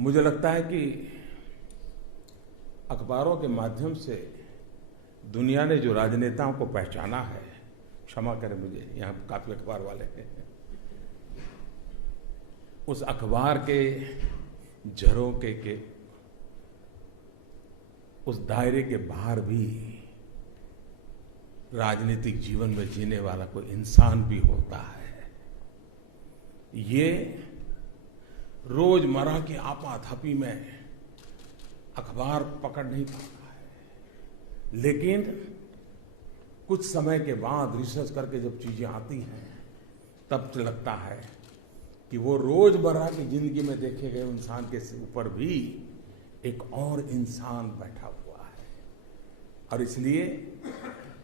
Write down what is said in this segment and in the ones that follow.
मुझे लगता है कि अखबारों के माध्यम से दुनिया ने जो राजनेताओं को पहचाना है, क्षमा करें मुझे, यहाँ काफी अखबार वाले हैं, उस अखबार के झरोखे के उस दायरे के बाहर भी राजनीतिक जीवन में जीने वाला कोई इंसान भी होता है। ये रोजमर्रा की आपाधापी में अखबार पकड़ नहीं पाता है, लेकिन कुछ समय के बाद रिसर्च करके जब चीजें आती हैं तब लगता है कि वो रोजमर्रा की जिंदगी में देखे गए इंसान के ऊपर भी एक और इंसान बैठा हुआ है, और इसलिए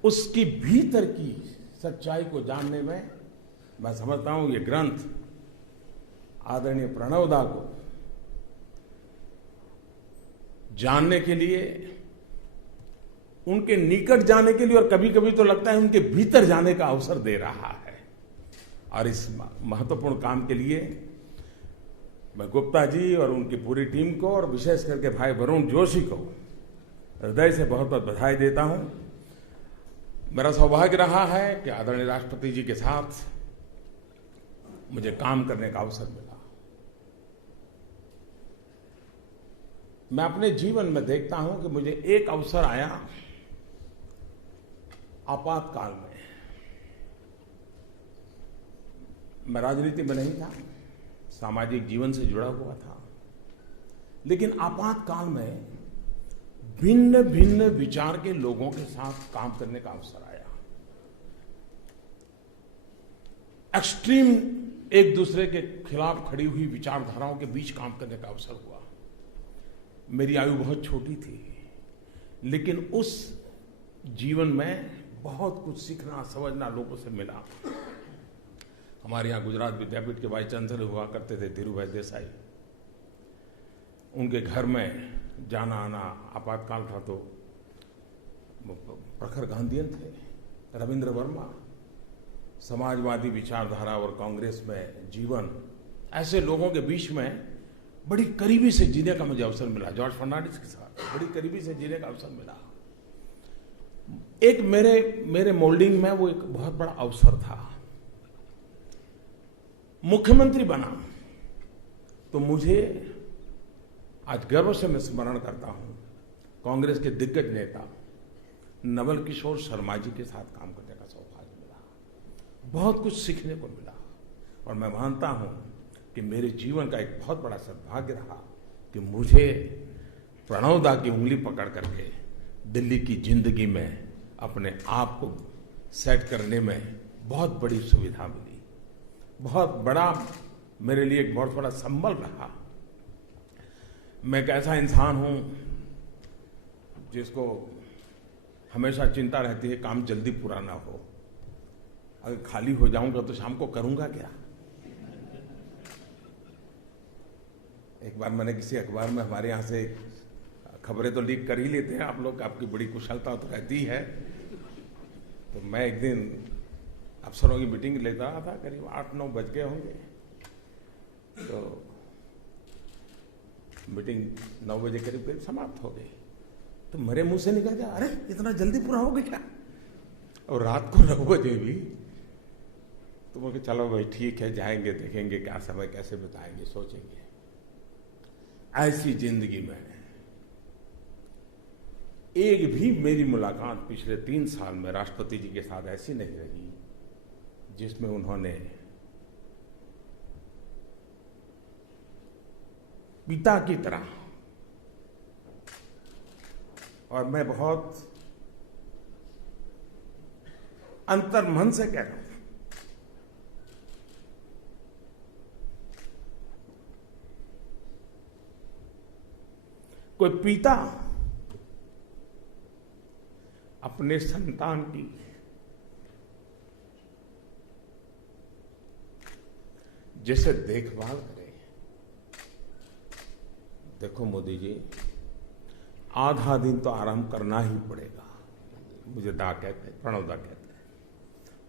उसकी भीतर की सच्चाई को जानने में मैं समझता हूं ये ग्रंथ आदरणीय प्रणव दा को जानने के लिए, उनके निकट जाने के लिए, और कभी कभी तो लगता है उनके भीतर जाने का अवसर दे रहा है। और इस महत्वपूर्ण काम के लिए मैं गुप्ता जी और उनकी पूरी टीम को, और विशेष करके भाई वरुण जोशी को हृदय से बहुत बहुत बधाई देता हूं। मेरा सौभाग्य रहा है कि आदरणीय राष्ट्रपति जी के साथ मुझे काम करने का अवसर मिला। मैं अपने जीवन में देखता हूं कि मुझे एक अवसर आया आपातकाल में। मैं राजनीति में नहीं था, सामाजिक जीवन से जुड़ा हुआ था, लेकिन आपातकाल में भिन्न भिन्न विचार के लोगों के साथ काम करने का अवसर आया। एक्सट्रीम एक दूसरे के खिलाफ खड़ी हुई विचारधाराओं के बीच काम करने का अवसर हुआ। मेरी आयु बहुत छोटी थी, लेकिन उस जीवन में बहुत कुछ सीखना समझना लोगों से मिला। हमारे यहाँ गुजरात विद्यापीठ के वाइस चांसलर हुआ करते थे धीरूभाई देसाई। उनके घर में जाना आना, आपातकाल था तो प्रखर गांधीयन थे, रविंद्र वर्मा, समाजवादी विचारधारा और कांग्रेस में जीवन, ऐसे लोगों के बीच में बड़ी करीबी से जीने का मुझे अवसर मिला। जॉर्ज फर्नांडिस के साथ बड़ी करीबी से जीने का अवसर मिला। एक मेरे मोल्डिंग में वो एक बहुत बड़ा अवसर था। मुख्यमंत्री बना तो मुझे आज गर्व से मैं स्मरण करता हूं कांग्रेस के दिग्गज नेता नवल किशोर शर्मा जी के साथ काम करने का सौभाग्य मिला। बहुत कुछ सीखने को मिला, और मैं मानता हूं कि मेरे जीवन का एक बहुत बड़ा सद्भाग्य रहा कि मुझे प्रणव दा की उंगली पकड़ करके दिल्ली की जिंदगी में अपने आप को सेट करने में बहुत बड़ी सुविधा मिली। बहुत बड़ा मेरे लिए एक बहुत बड़ा संबल रहा। मैं एक ऐसा इंसान हूं जिसको हमेशा चिंता रहती है काम जल्दी पूरा ना हो। अगर खाली हो जाऊंगा तो शाम को करूंगा क्या। एक बार मैंने किसी अखबार में, हमारे यहाँ से खबरें तो लीक कर ही लेते हैं आप लोग, आपकी बड़ी कुशलता तो रहती है, तो मैं एक दिन अफसरों की मीटिंग लेता रहा था, करीब 8-9 बज गए होंगे, तो मीटिंग 9 बजे करीब समाप्त हो गई। तो मेरे मुंह से निकल गया, अरे इतना जल्दी पूरा हो गया, और रात को 9 बजे भी। तो मैं चलो भाई ठीक है, जाएंगे देखेंगे क्या समय कैसे बिताएंगे, सोचेंगे। ऐसी जिंदगी में एक भी मेरी मुलाकात पिछले 3 साल में राष्ट्रपति जी के साथ ऐसी नहीं रही जिसमें उन्होंने पिता की तरह, और मैं बहुत अंतर्मन से कह रहा हूं, कोई पिता अपने संतान की जैसे देखभाल करे। देखो मोदी जी, आधा दिन तो आराम करना ही पड़ेगा। मुझे दा कहते हैं, प्रणव दा कहते हैं,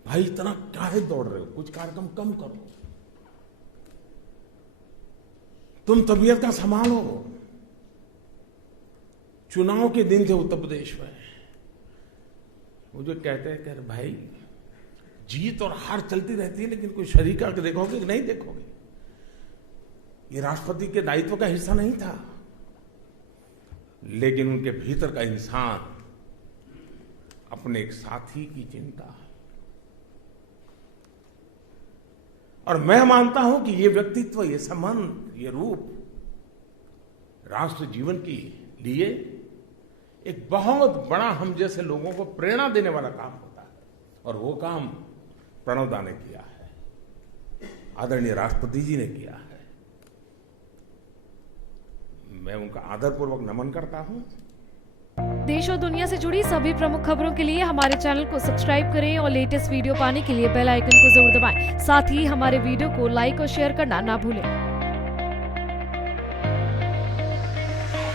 भाई इतना काहे दौड़ रहे हो, कुछ कार्यक्रम कम करो। तुम तबीयत का संभालो। चुनाव के दिन थे उत्तर प्रदेश में, मुझे कहते हैं कि भाई जीत और हार चलती रहती है, लेकिन कोई शरीक करके देखोगे कि नहीं देखोगे? ये राष्ट्रपति के दायित्व का हिस्सा नहीं था, लेकिन उनके भीतर का इंसान अपने एक साथी की चिंता। और मैं मानता हूं कि ये व्यक्तित्व, ये संबंध, ये रूप राष्ट्र जीवन के लिए एक बहुत बड़ा, हम जैसे लोगों को प्रेरणा देने वाला काम होता है। और वो काम प्रणव दा ने किया है, आदरणीय राष्ट्रपति जी ने किया है। मैं उनका आदरपूर्वक नमन करता हूं। देश और दुनिया से जुड़ी सभी प्रमुख खबरों के लिए हमारे चैनल को सब्सक्राइब करें और लेटेस्ट वीडियो पाने के लिए बेल आइकन को जरूर दबाएं। साथ ही हमारे वीडियो को लाइक और शेयर करना ना भूलें।